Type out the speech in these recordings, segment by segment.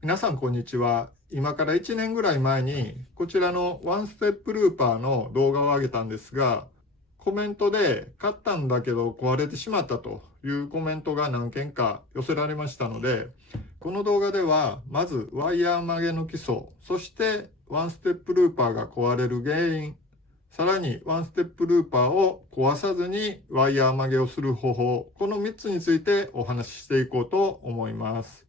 皆さんこんにちは。今から1年ぐらい前にこちらのワンステップルーパーの動画を上げたんですが、コメントで買ったんだけど壊れてしまったというコメントが何件か寄せられましたので、この動画ではまずワイヤー曲げの基礎、そしてワンステップルーパーが壊れる原因、さらにワンステップルーパーを壊さずにワイヤー曲げをする方法、この3つについてお話ししていこうと思います。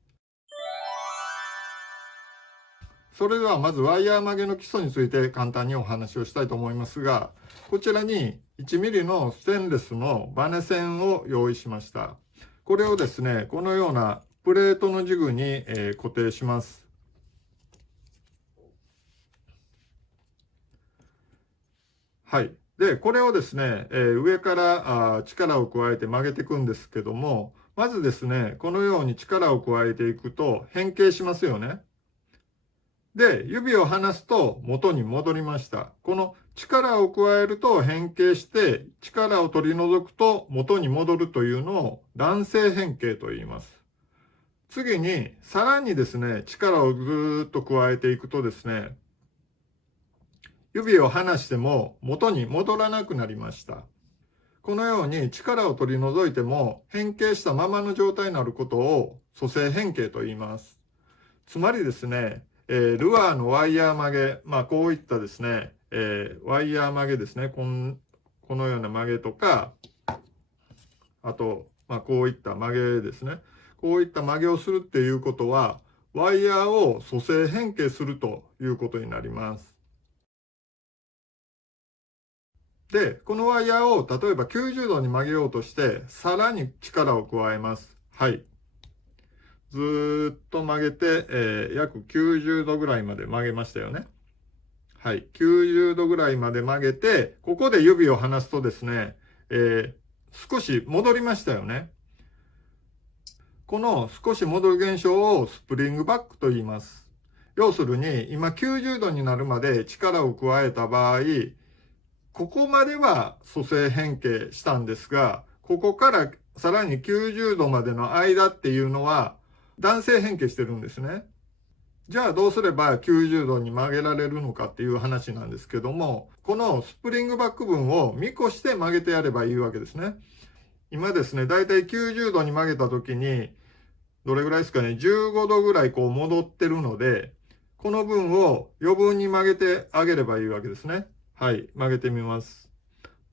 それではまずワイヤー曲げの基礎について簡単にお話をしたいと思いますが、こちらに 1mm のステンレスのバネ線を用意しました。これをですね、このようなプレートの軸に固定します。はい。で、これをですね、上から力を加えて曲げていくんですけども、まずですね、このように力を加えていくと変形しますよね。で、指を離すと元に戻りました。この力を加えると変形して、力を取り除くと元に戻るというのを弾性変形と言います。次に、さらにですね、力をずっと加えていくとですね、指を離しても元に戻らなくなりました。このように力を取り除いても変形したままの状態になることを組成変形と言います。つまりですね、ルアーのワイヤー曲げ、こういったですね、ワイヤー曲げですね、このような曲げとか、あと、こういった曲げですね。こういった曲げをするっていうことは、ワイヤーを組成変形するということになります。で、このワイヤーを例えば90度に曲げようとして、さらに力を加えます。はい。ずーっと曲げて、約90度ぐらいまで曲げましたよね。はい。90度ぐらいまで曲げて、ここで指を離すとですね、少し戻りましたよね。この少し戻る現象をスプリングバックと言います。要するに、今90度になるまで力を加えた場合、ここまでは組成変形したんですが、ここからさらに90度までの間っていうのは弾性変形してるんですね。じゃあどうすれば90度に曲げられるのかっていう話なんですけども、このスプリングバック分を見越して曲げてやればいいわけですね。今ですね、だいたい90度に曲げた時に、どれぐらいですかね、15度ぐらいこう戻ってるので、この分を余分に曲げてあげればいいわけですね。はい、曲げてみます。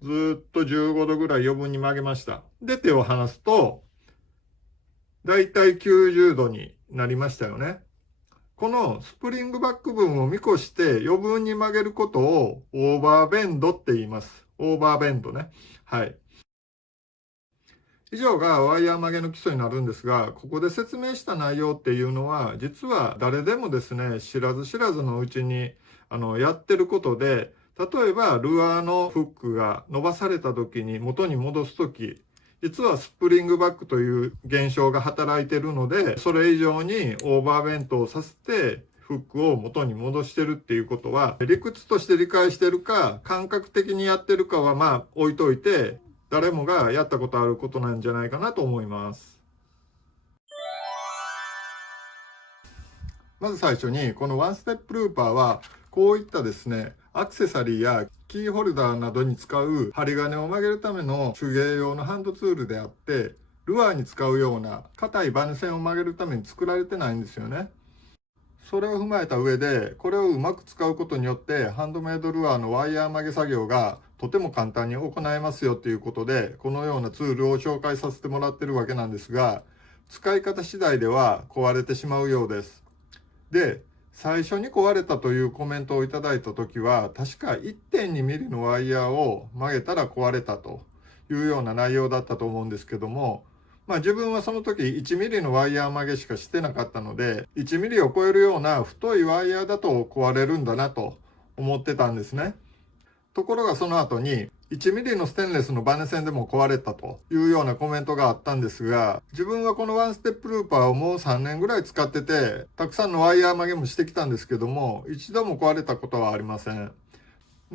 ずーっと15度ぐらい余分に曲げました。で、手を離すと、だいたい90度になりましたよね。このスプリングバック分を見越して余分に曲げることをオーバーベンドって言います。オーバーベンドね。はい。以上がワイヤー曲げの基礎になるんですが、ここで説明した内容っていうのは、実は誰でもですね、知らず知らずのうちにやってることで、例えばルアーのフックが伸ばされた時に元に戻す時、実はスプリングバックという現象が働いているので、それ以上にオーバーベントをさせて、フックを元に戻してるっていうことは、理屈として理解してるか、感覚的にやってるかは置いといて、誰もがやったことあることなんじゃないかなと思います。まず最初に、このワンステップルーパーは、こういったですね、アクセサリーやキーホルダーなどに使う針金を曲げるための手芸用のハンドツールであって、ルアーに使うような硬いバネ線を曲げるために作られてないんですよね。それを踏まえた上で、これをうまく使うことによって、ハンドメイドルアーのワイヤー曲げ作業がとても簡単に行えますよということで、このようなツールを紹介させてもらってるわけなんですが、使い方次第では壊れてしまうようです。で、最初に壊れたというコメントをいただいたときは、確か 1.2 ミリのワイヤーを曲げたら壊れたというような内容だったと思うんですけども、自分はその時1ミリのワイヤー曲げしかしてなかったので、1ミリを超えるような太いワイヤーだと壊れるんだなと思ってたんですね。ところがその後に1ミリのステンレスのバネ線でも壊れたというようなコメントがあったんですが、自分はこのワンステップルーパーをもう3年ぐらい使ってて、たくさんのワイヤー曲げもしてきたんですけども、一度も壊れたことはありません。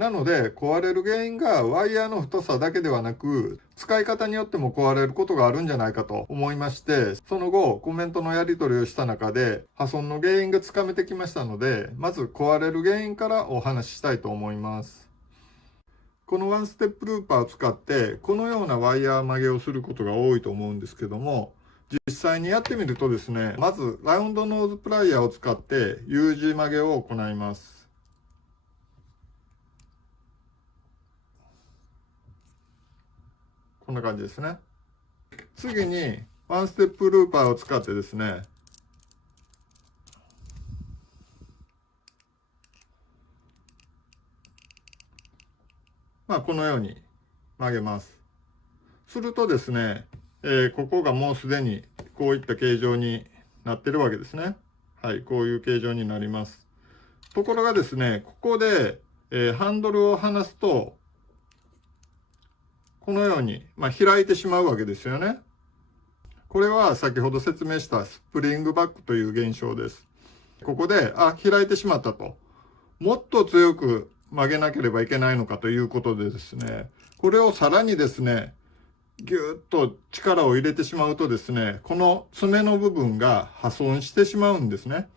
なので、壊れる原因がワイヤーの太さだけではなく、使い方によっても壊れることがあるんじゃないかと思いまして、その後、コメントのやり取りをした中で、破損の原因がつかめてきましたので、まず壊れる原因からお話ししたいと思います。このワンステップルーパーを使って、このようなワイヤー曲げをすることが多いと思うんですけども、実際にやってみるとですね、まずラウンドノーズプライヤーを使って U 字曲げを行います。こんな感じですね。次に、ワンステップルーパーを使ってですね、このように曲げます。するとですね、ここがもうすでにこういった形状になってるわけですね。はい、こういう形状になります。ところがですね、ここで、ハンドルを離すと、このように、開いてしまうわけですよね。これは先ほど説明したスプリングバックという現象です。ここで、開いてしまったと。もっと強く曲げなければいけないのかということでですね、これをさらにですね、ぎゅーっと力を入れてしまうとですね、この爪の部分が破損してしまうんですね。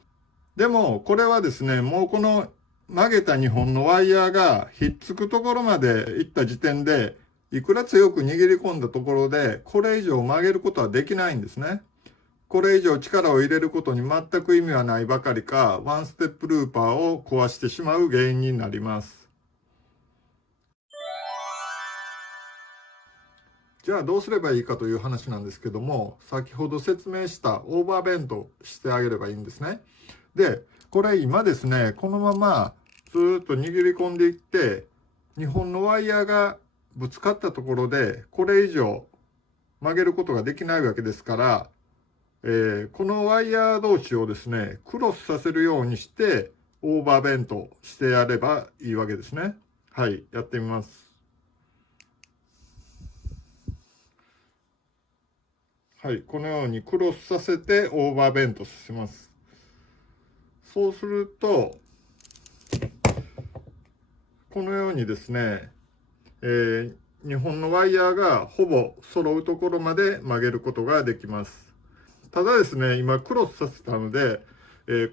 でも、これはですね、もうこの曲げた2本のワイヤーがひっつくところまで行った時点で、いくら強く握り込んだところで、これ以上曲げることはできないんですね。これ以上力を入れることに全く意味はないばかりか、ワンステップルーパーを壊してしまう原因になります。じゃあどうすればいいかという話なんですけども、先ほど説明したオーバーベントしてあげればいいんですね。で、これ今ですね、このままずーっと握り込んでいって、2本のワイヤーがぶつかったところで、これ以上曲げることができないわけですから、このワイヤー同士をですね、クロスさせるようにして、オーバーベントしてやればいいわけですね。はい、やってみます。はい、このようにクロスさせてオーバーベントさせます。そうすると、このようにですね、2本のワイヤーがほぼ揃うところまで曲げることができます。ただですね、今クロスさせたので、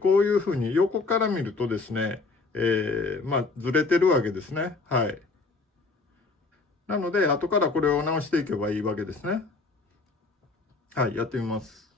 こういうふうに横から見るとですね、ずれてるわけですね。はい。なので、後からこれを直していけばいいわけですね。はい、やってみます。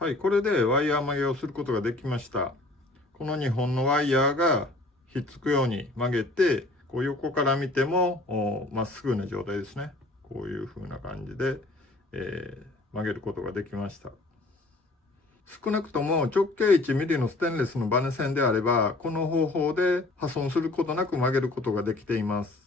はい、これでワイヤー曲げをすることができました。この2本のワイヤーがひっつくように曲げて、こう横から見てもまっすぐな状態ですね。こういう風な感じで、曲げることができました。少なくとも直径1ミリのステンレスのバネ線であれば、この方法で破損することなく曲げることができています。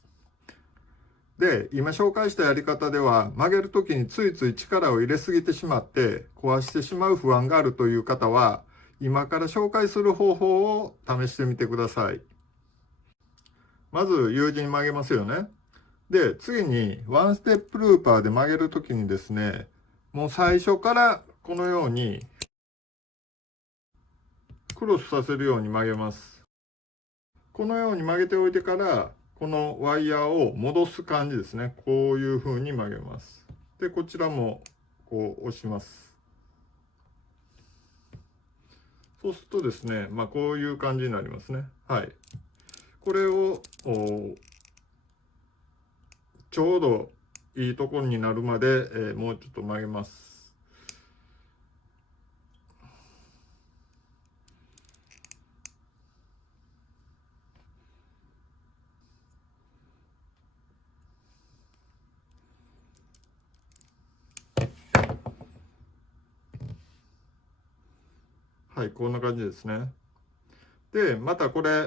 で、今紹介したやり方では、曲げるときについつい力を入れすぎてしまって壊してしまう不安があるという方は、今から紹介する方法を試してみてください。まず U 字に曲げますよね。で、次にワンステップルーパーで曲げるときにですね、もう最初からこのようにクロスさせるように曲げます。このように曲げておいてから、このワイヤーを戻す感じですね。こういう風に曲げます。で、こちらもこう押します。そうするとですね、こういう感じになりますね。はい。これをちょうどいいところになるまで、もうちょっと曲げます。はい、こんな感じですね。で、またこれ、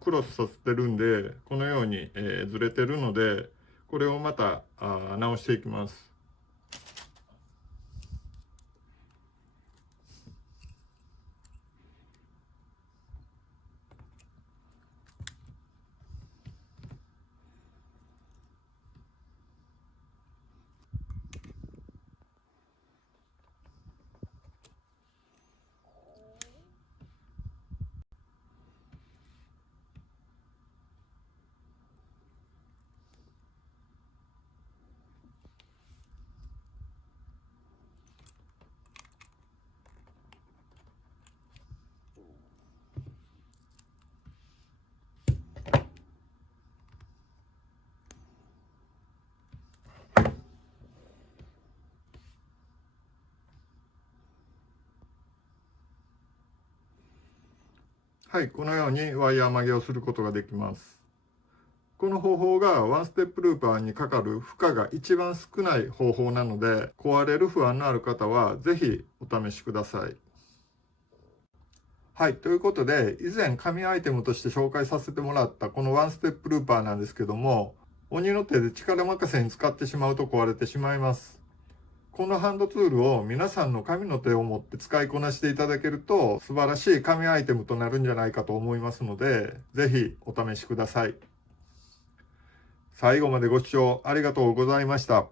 クロスさせてるんで、このように、ずれてるので、これをまた直していきます。はい、このようにワイヤー曲げをすることができます。この方法がワンステップルーパーにかかる負荷が一番少ない方法なので、壊れる不安のある方はぜひお試しください。はい、ということで、以前紙アイテムとして紹介させてもらったこのワンステップルーパーなんですけども、鬼の手で力任せに使ってしまうと壊れてしまいます。このハンドツールを皆さんの神の手を持って使いこなしていただけると素晴らしい神アイテムとなるんじゃないかと思いますので、ぜひお試しください。最後までご視聴ありがとうございました。